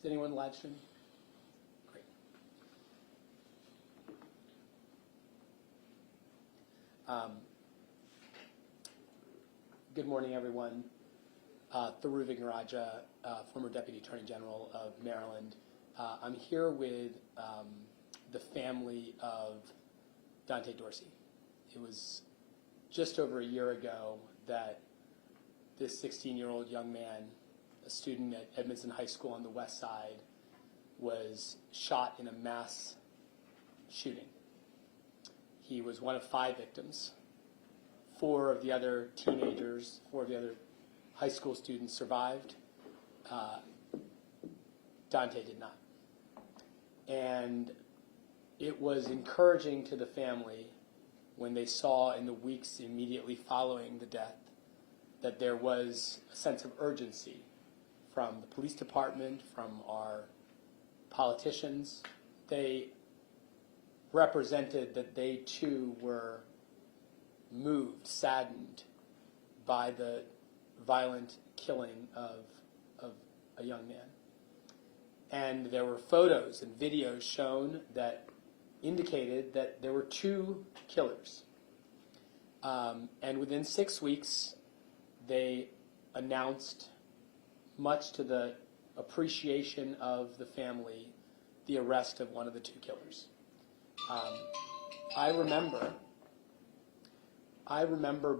Is anyone live streaming? Great. Good morning, everyone. Thiru Vignarajah, former Deputy Attorney General of Maryland. I'm here with the family of Deanta Dorsey. It was just over a year ago that this 16-year-old young man, a student at Edmondson High School on the west side, was shot in a mass shooting. He was one of 5 victims. 4 of the other teenagers, 4 of the other high school students survived. Deanta did not. And it was encouraging to the family when they saw in the weeks immediately following the death that there was a sense of urgency from the police department, from our politicians. They represented that they too were moved, saddened by the violent killing of a young man. And there were photos and videos shown that indicated that there were 2 killers. And within 6 weeks, they announced, much to the appreciation of the family, the arrest of one of the 2 killers. I remember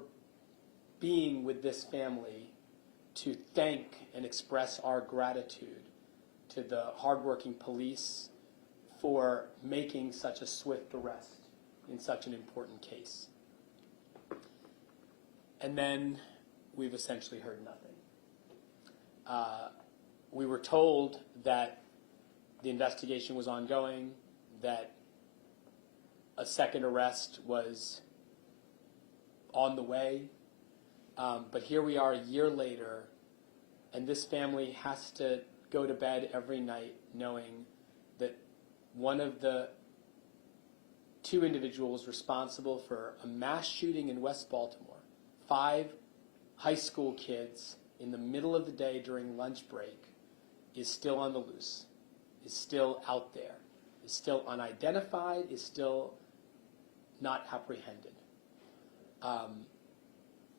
being with this family to thank and express our gratitude to the hardworking police for making such a swift arrest in such an important case. And then we've essentially heard nothing. We were told that the investigation was ongoing, that a second arrest was on the way, but here we are a year later, and this family has to go to bed every night knowing that one of the 2 individuals responsible for a mass shooting in West Baltimore, 5 high school kids in the middle of the day during lunch break, is still on the loose, is still out there, is still unidentified, is still not apprehended.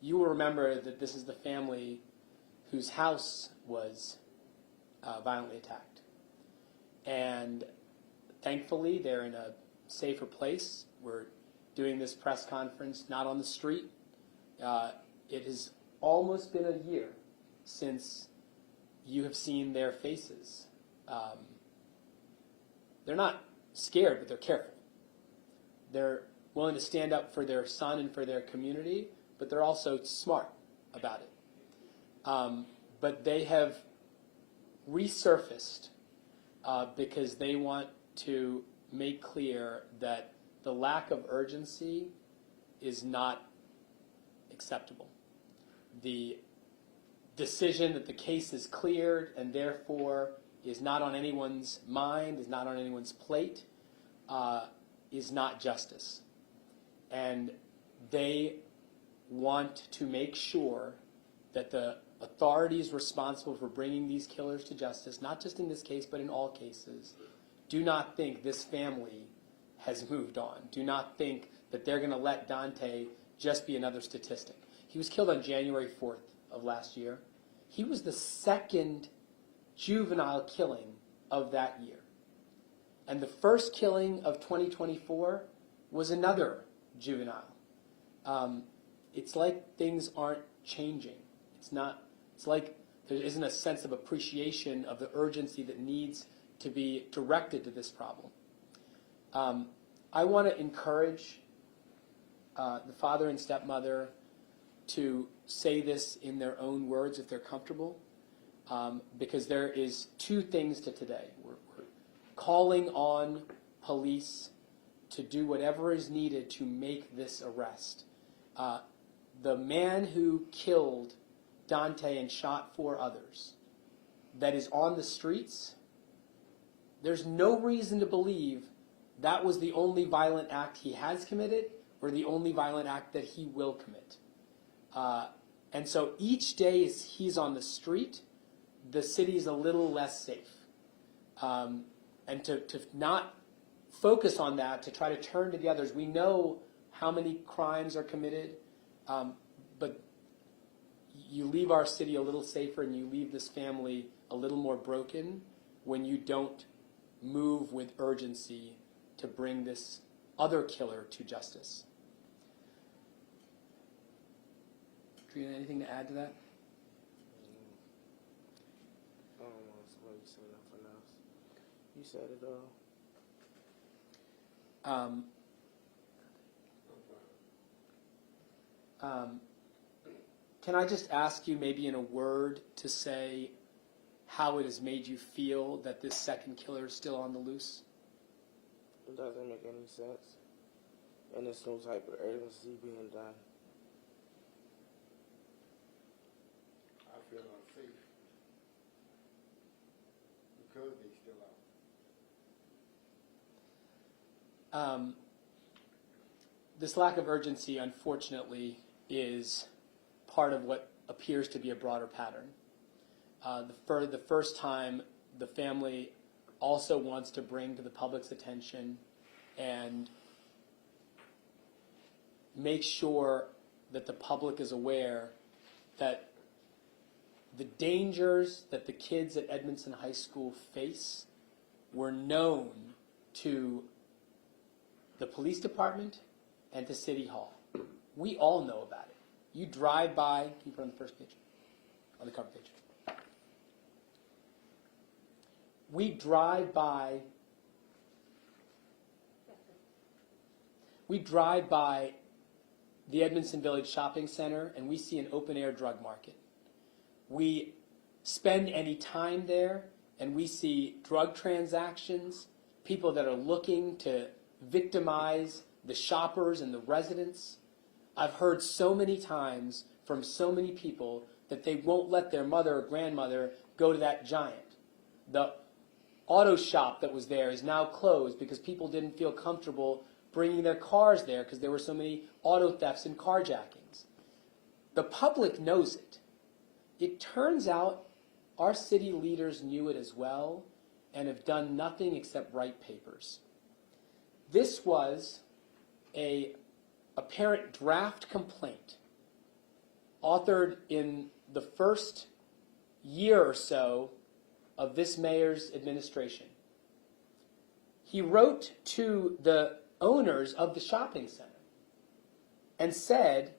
You will remember that this is the family whose house was violently attacked. And thankfully, they're in a safer place. We're doing this press conference not on the street. It has almost been a year since you have seen their faces. They're not scared, but they're careful. They're willing to stand up for their son and for their community, but they're also smart about it. But they have resurfaced because they want to make clear that the lack of urgency is not acceptable. The decision that the case is cleared and therefore is not on anyone's mind, is not on anyone's plate, is not justice. And they want to make sure that the authorities responsible for bringing these killers to justice, not just in this case but in all cases, do not think this family has moved on. Do not think that they're going to let Deanta just be another statistic. He was killed on January 4th of last year. He was the 2nd juvenile killing of that year. And the first killing of 2024 was another juvenile. It's like things aren't changing. It's like there isn't a sense of appreciation of the urgency that needs to be directed to this problem. I want to encourage the father and stepmother to say this in their own words if they're comfortable, because there is 2 things to today. We're calling on police to do whatever is needed to make this arrest. The man who killed Deanta and shot 4 others, that is on the streets, there's no reason to believe that was the only violent act he has committed or the only violent act that he will commit. And so each day he's on the street, the city's a little less safe. and to not focus on that, to try to turn to the others. We know how many crimes are committed, but you leave our city a little safer and you leave this family a little more broken when you don't move with urgency to bring this other killer to justice. Trina, anything to add to that? I don't want somebody to say nothing else. You said it all. Can I just ask you, maybe in a word, to say how it has made you feel that this second killer is still on the loose? It doesn't make any sense. And there's no type of urgency being done. I feel unsafe because they still out. This lack of urgency, unfortunately, is part of what appears to be a broader pattern. The first time, the family also wants to bring to the public's attention and make sure that the public is aware that the dangers that the kids at Edmondson High School face were known to the police department and to City Hall. We all know about it. You drive by, can you put on the first page? On the cover page. We drive by the Edmondson Village Shopping Center and we see an open-air drug market. We spend any time there and we see drug transactions, people that are looking to victimize the shoppers and the residents. I've heard so many times from so many people that they won't let their mother or grandmother go to that Giant. The auto shop that was there is now closed because people didn't feel comfortable bringing their cars there because there were so many auto thefts and carjackings. The public knows it. It turns out our city leaders knew it as well and have done nothing except write papers. This was a apparent draft complaint authored in the first year or so of this mayor's administration. He wrote to the owners of the shopping center and said,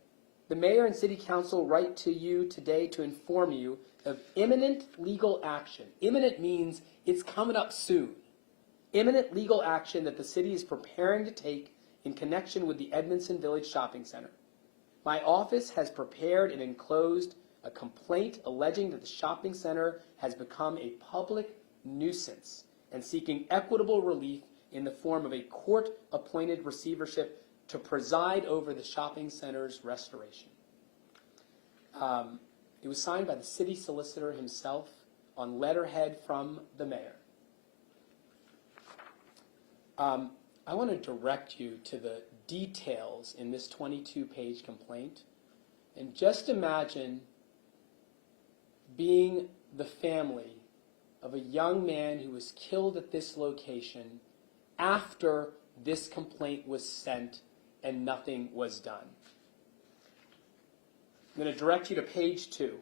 "The mayor and city council write to you today to inform you of imminent legal action." Imminent means it's coming up soon. Imminent legal action that the city is preparing to take in connection with the Edmondson Village Shopping Center. My office has prepared and enclosed a complaint alleging that the shopping center has become a public nuisance and seeking equitable relief in the form of a court-appointed receivership to preside over the shopping center's restoration. It was signed by the city solicitor himself on letterhead from the mayor. I want to direct you to the details in this 22-page complaint. And just imagine being the family of a young man who was killed at this location after this complaint was sent and nothing was done. I'm going to direct you to page 2.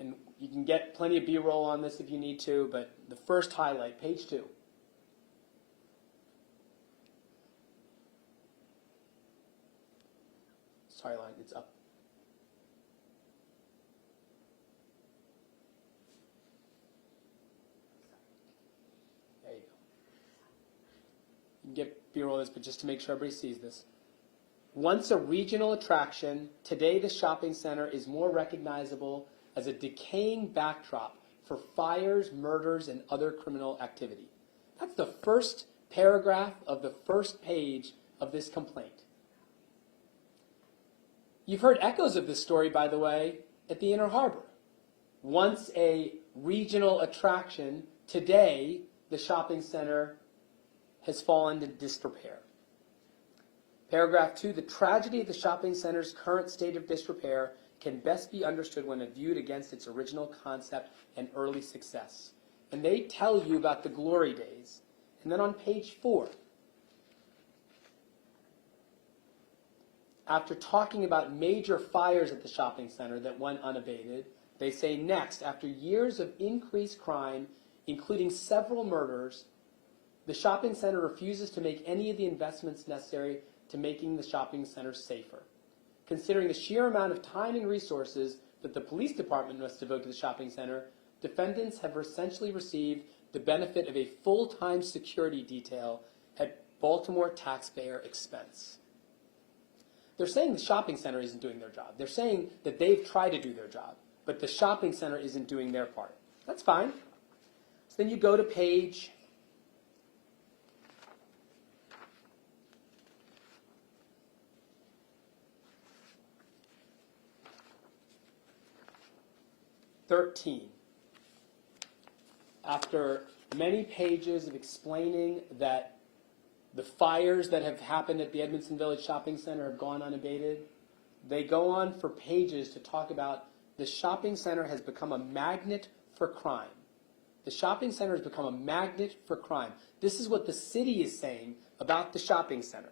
And you can get plenty of B-roll on this if you need to, but the first highlight, page 2. Sorry, line, it's up. There you go. You can get B-roll of this, but just to make sure everybody sees this. Once a regional attraction, today the shopping center is more recognizable as a decaying backdrop for fires, murders, and other criminal activity. That's the first paragraph of the first page of this complaint. You've heard echoes of this story, by the way, at the Inner Harbor. Once a regional attraction, today the shopping center has fallen to disrepair. Paragraph 2, the tragedy of the shopping center's current state of disrepair can best be understood when viewed against its original concept and early success. And they tell you about the glory days. And then on page 4, after talking about major fires at the shopping center that went unabated, they say next, after years of increased crime, including several murders, the shopping center refuses to make any of the investments necessary to making the shopping center safer. Considering the sheer amount of time and resources that the police department must devote to the shopping center, defendants have essentially received the benefit of a full-time security detail at Baltimore taxpayer expense. They're saying the shopping center isn't doing their job. They're saying that they've tried to do their job, but the shopping center isn't doing their part. That's fine. So then you go to page 13. After many pages of explaining that the fires that have happened at the Edmondson Village Shopping Center have gone unabated, they go on for pages to talk about the shopping center has become a magnet for crime. The shopping center has become a magnet for crime. This is what the city is saying about the shopping center.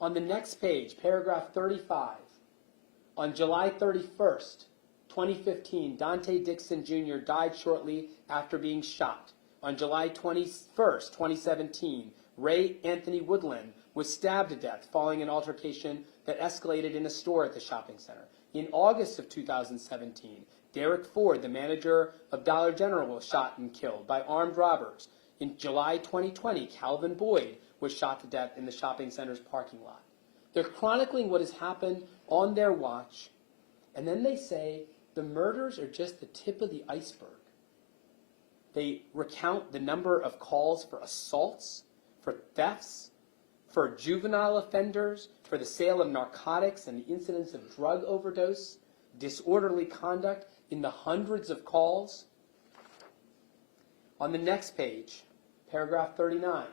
On the next page, paragraph 35, on July 31st, 2015, Dante Dixon Jr. died shortly after being shot. On July 21st, 2017, Ray Anthony Woodland was stabbed to death following an altercation that escalated in a store at the shopping center. In August of 2017, Derek Ford, the manager of Dollar General, was shot and killed by armed robbers. In July 2020, Calvin Boyd was shot to death in the shopping center's parking lot. They're chronicling what has happened on their watch, and then they say the murders are just the tip of the iceberg. They recount the number of calls for assaults, for thefts, for juvenile offenders, for the sale of narcotics and the incidence of drug overdose, disorderly conduct in the hundreds of calls. On the next page, paragraph 39,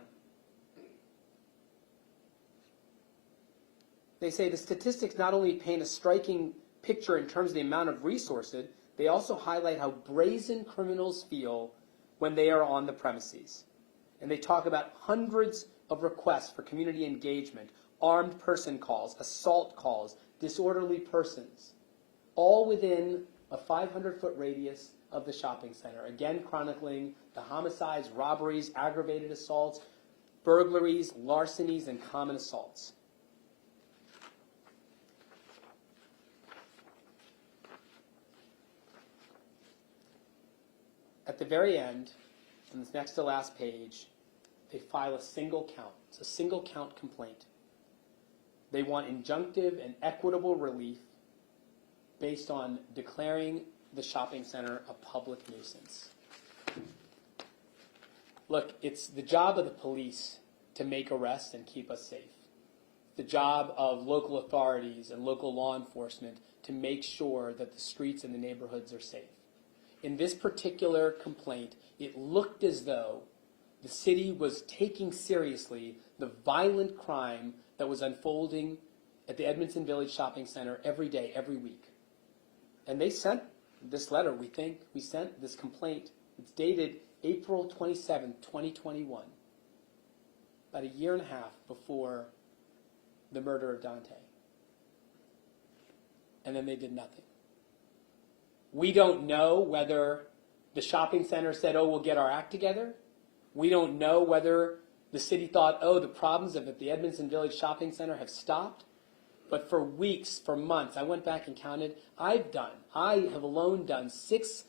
they say the statistics not only paint a striking picture in terms of the amount of resources, they also highlight how brazen criminals feel when they are on the premises. And they talk about hundreds of requests for community engagement, armed person calls, assault calls, disorderly persons, all within a 500-foot radius of the shopping center. Again, chronicling the homicides, robberies, aggravated assaults, burglaries, larcenies, and common assaults. At the very end, on this next to last page, they file a single count. It's a single count complaint. They want injunctive and equitable relief based on declaring the shopping center a public nuisance. Look, it's the job of the police to make arrests and keep us safe. It's the job of local authorities and local law enforcement to make sure that the streets and the neighborhoods are safe. In this particular complaint, it looked as though the city was taking seriously the violent crime that was unfolding at the Edmondson Village Shopping Center every day, every week. And they sent this letter, we sent this complaint. It's dated April 27, 2021, about a year and a half before the murder of Dante. And then they did nothing. We don't know whether the shopping center said, oh, we'll get our act together. We don't know whether the city thought, oh, the problems at the Edmondson Village Shopping Center have stopped. But for weeks, for months, I went back and counted, I have alone done 6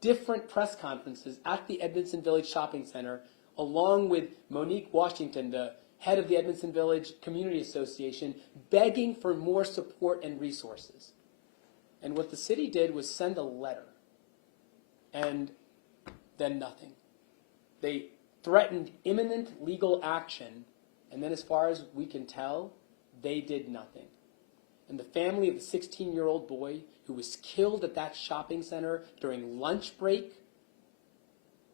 different press conferences at the Edmondson Village Shopping Center, along with Monique Washington, the head of the Edmondson Village Community Association, begging for more support and resources. And what the city did was send a letter, and then nothing. They threatened imminent legal action, and then as far as we can tell, they did nothing. And the family of the 16-year-old boy who was killed at that shopping center during lunch break,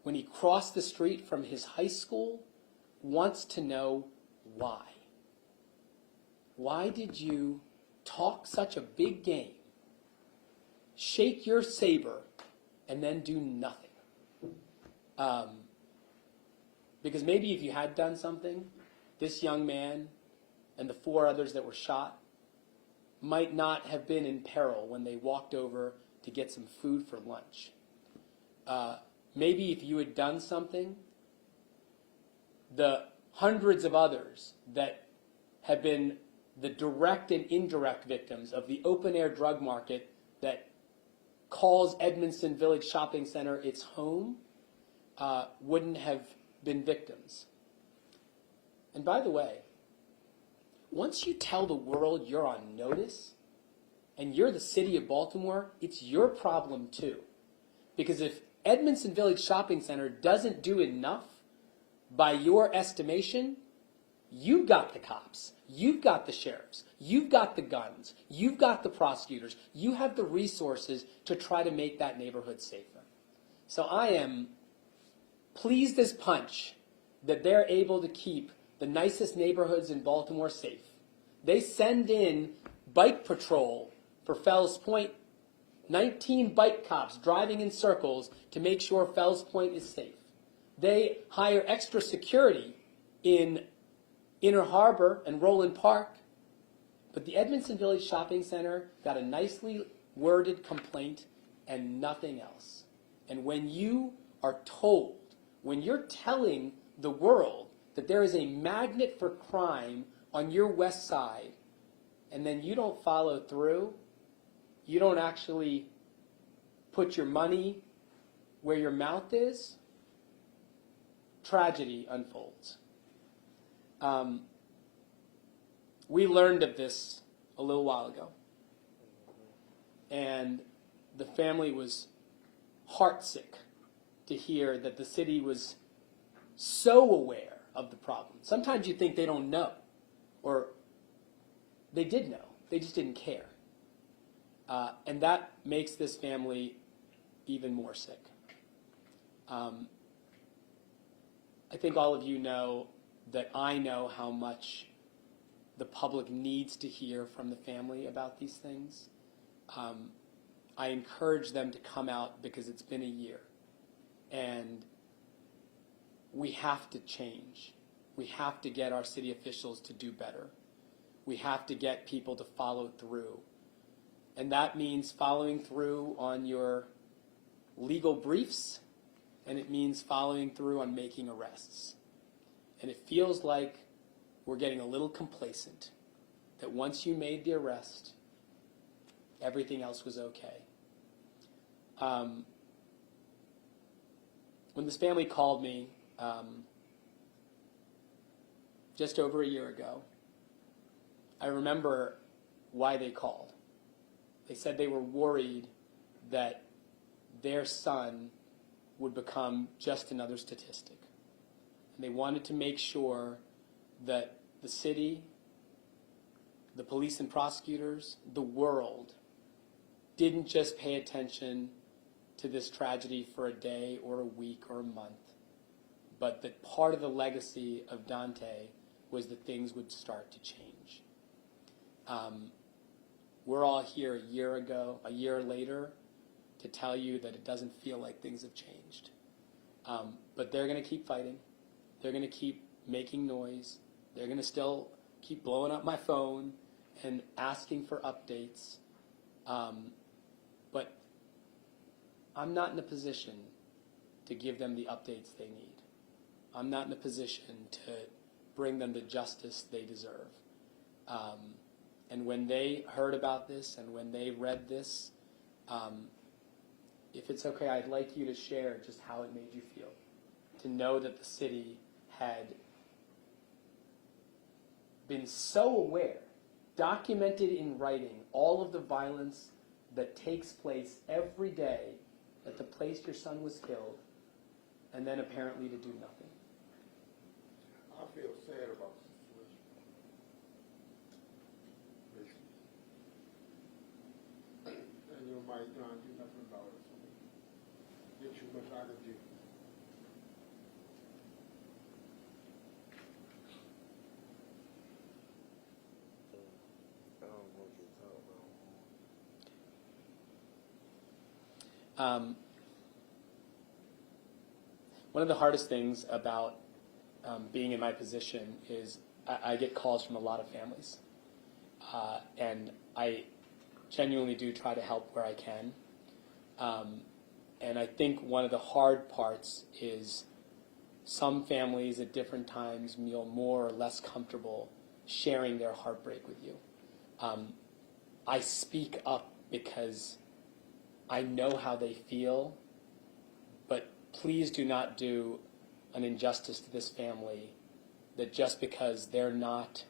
when he crossed the street from his high school, wants to know why? Why did you talk such a big game, shake your saber, and then do nothing? Because maybe if you had done something, this young man and the 4 others that were shot might not have been in peril when they walked over to get some food for lunch. Maybe if you had done something, the hundreds of others that have been the direct and indirect victims of the open-air drug market that calls Edmondson Village Shopping Center its home wouldn't have been victims. And by the way, once you tell the world you're on notice and you're the city of Baltimore, it's your problem too. Because if Edmondson Village Shopping Center doesn't do enough by your estimation, you've got the cops, you've got the sheriffs, you've got the guns, you've got the prosecutors, you have the resources to try to make that neighborhood safer. So I am pleased as punch that they're able to keep the nicest neighborhoods in Baltimore safe. They send in bike patrol for Fells Point, 19 bike cops driving in circles to make sure Fells Point is safe. They hire extra security in Inner Harbor and Roland Park. But the Edmondson Village Shopping Center got a nicely worded complaint and nothing else. And when you are told, when you're telling the world that there is a magnet for crime on your west side, and then you don't follow through, you don't actually put your money where your mouth is, tragedy unfolds. We learned of this a little while ago, and the family was heartsick to hear that the city was so aware of the problem. Sometimes you think they don't know, or they did know, they just didn't care. And that makes this family even more sick. I think all of you know that I know how much the public needs to hear from the family about these things. I encourage them to come out because it's been a year. And we have to change. We have to get our city officials to do better. We have to get people to follow through. And that means following through on your legal briefs, and it means following through on making arrests. And it feels like we're getting a little complacent, that once you made the arrest, everything else was okay. When this family called me just over a year ago, I remember why they called. They said they were worried that their son would become just another statistic. And they wanted to make sure that the city, the police and prosecutors, the world, didn't just pay attention to this tragedy for a day or a week or a month, but that part of the legacy of Deanta was that things would start to change. We're all here a year later, to tell you that it doesn't feel like things have changed. But they're going to keep fighting. They're going to keep making noise. They're going to still keep blowing up my phone and asking for updates. But I'm not in a position to give them the updates they need. I'm not in a position to bring them the justice they deserve. And when they heard about this and when they read this, if it's okay, I'd like you to share just how it made you feel. To know that the city had been so aware, documented in writing, all of the violence that takes place every day at the place your son was killed, and then apparently to do nothing. I feel sad about the situation. And you might not do nothing about it. Get you much I can do. One of the hardest things about being in my position is I get calls from a lot of families. And I genuinely do try to help where I can. And I think one of the hard parts is some families at different times feel more or less comfortable sharing their heartbreak with you. I speak up because I know how they feel, but please do not do an injustice to this family that just because they're not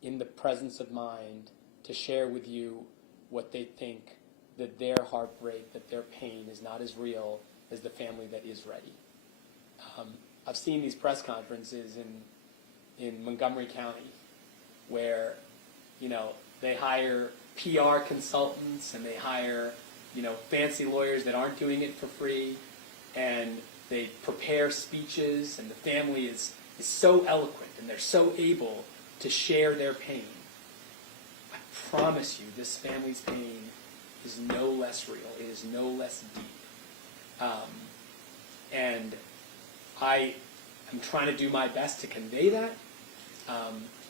in the presence of mind to share with you what they think, that their heartbreak, that their pain is not as real as the family that is ready. I've seen these press conferences in Montgomery County where, they hire PR consultants and they hire, fancy lawyers that aren't doing it for free, and they prepare speeches, and the family is so eloquent and they're so able to share their pain. I promise you, this family's pain is no less real. It is no less deep. And I am trying to do my best to convey that,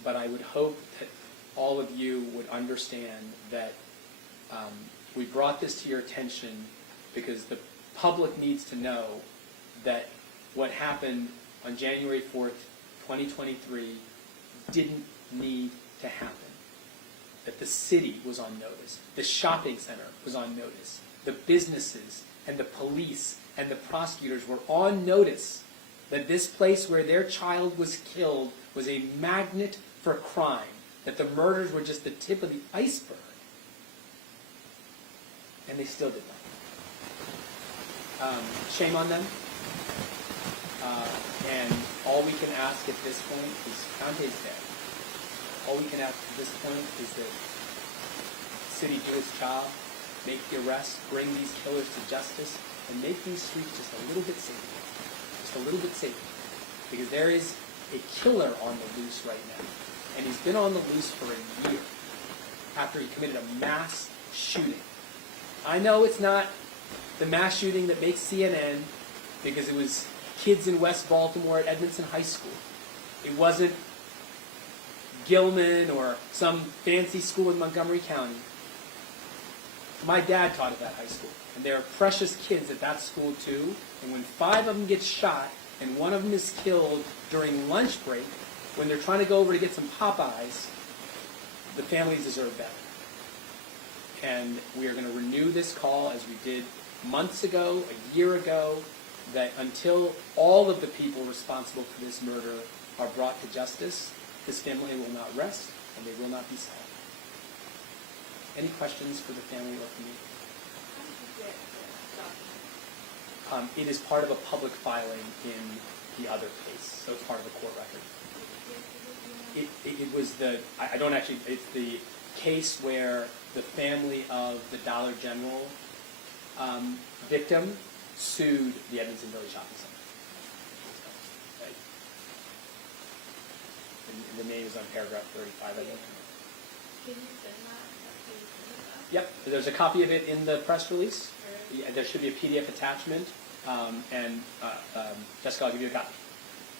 but I would hope that all of you would understand that we brought this to your attention because the public needs to know that what happened on January 4th, 2023 didn't need to happen. That the city was on notice, the shopping center was on notice, the businesses and the police and the prosecutors were on notice that this place where their child was killed was a magnet for crime, that the murders were just the tip of the iceberg. And they still did nothing. Shame on them. And all we can ask at this point is Dante's dead. All we can ask at this point is that the city do its job, make the arrests, bring these killers to justice, and make these streets just a little bit safer. Just a little bit safer. Because there is a killer on the loose right now. And he's been on the loose for a year after he committed a mass shooting. I know it's not the mass shooting that makes CNN because it was kids in West Baltimore at Edmondson High School. It wasn't Gilman or some fancy school in Montgomery County. My dad taught at that high school, and there are precious kids at that school too, and when 5 of them get shot and 1 of them is killed during lunch break when they're trying to go over to get some Popeyes, the families deserve better. And we are going to renew this call as we did months ago, a year ago, that until all of the people responsible for this murder are brought to justice, this family will not rest and they will not be solved. Any questions for the family or for me? How did you get the document? It is part of a public filing in the other case, so it's part of the court record. It was the, I don't actually, it's the case where the family of the Dollar General victim sued the Edmondson Village Shopping Center. Right. And the name is on paragraph 35, I think. Can you send that? Can you send that? Yep, there's a copy of it in the press release. Yeah, there should be a PDF attachment, and Jessica, I'll give you a copy.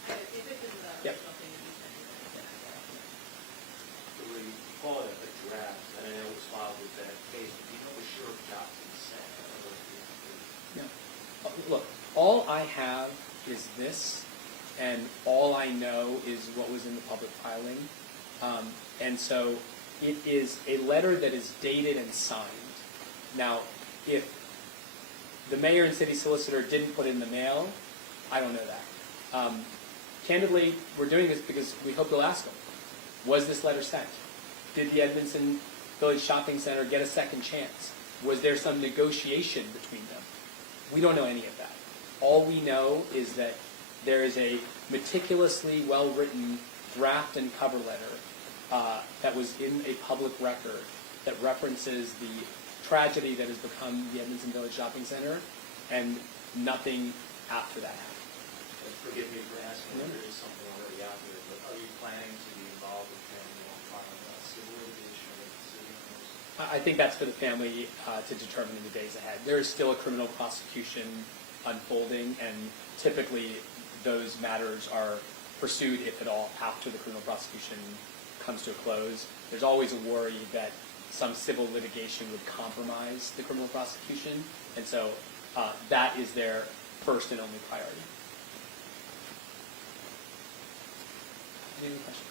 If it's in the Yep. original thing, you send it. So we call it a draft, and I know it was filed with that case, but do you know what Sheriff Johnson said? Yeah. Look, all I have is this, and all I know is what was in the public filing. And so it is a letter that is dated and signed. Now, if the mayor and city solicitor didn't put it in the mail, I don't know that. Candidly, we're doing this because we hope you'll ask them. Was this letter sent? Did the Edmondson Village Shopping Center get a second chance? Was there some negotiation between them? We don't know any of that. All we know is that there is a meticulously well-written draft and cover letter that was in a public record that references the tragedy that has become the Edmondson Village Shopping Center, and nothing after that happened. And forgive me for asking, there is something already out there, but are you planning to be involved with family on filing civil litigation with the city on this? I think that's for the family to determine in the days ahead. There is still a criminal prosecution unfolding, and typically those matters are pursued, if at all, after the criminal prosecution comes to a close. There's always a worry that some civil litigation would compromise the criminal prosecution, and so that is their first and only priority. Any other questions?